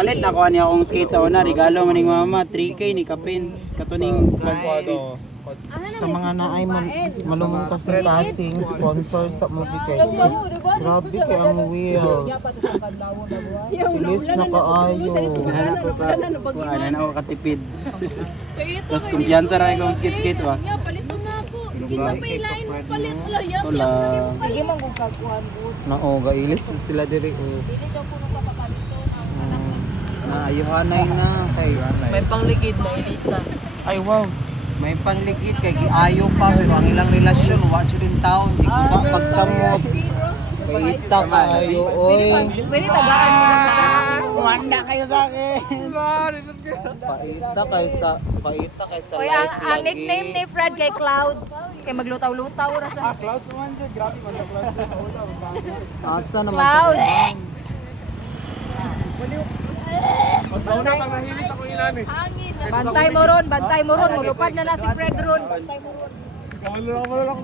Palit na ko niya akong skate sa una, regalo maning mama, 3K ni Kapin, katuning skate. Sa mga naay malumong kasing sponsor sa movie kay. Grabe kay ang wheels. Bilis na kaayo. Ano na ako katipid. Tapos kumpiyansa rin akong skate ba? Palito na ako. Kita pa ilain mo palit. Alayam. Wala. Sige man kung kakuhan po. Naoga ilis sila diri oh. Dili daw puno ka papalito. Naayuhanay na kay. May pangligid na Elisa. Ay wow. May panligid kay giayo pa pero ang ilang relasyon wa rin taon di ko ba pagsamot. Kaita kayo oy. Pwede tagaan mo na. Wanda kayo sa akin. Paita kay sa Oy, ang nickname ni Fred kay Clouds. Kay maglutaw-lutaw ra siya. Clouds naman siya, grabe man sa Clouds. Asa naman. Clouds. Mas nauna pang nahilis ako ilan eh. Bantay mo ron, mulupad na si Fred ron. Bantay mo ron.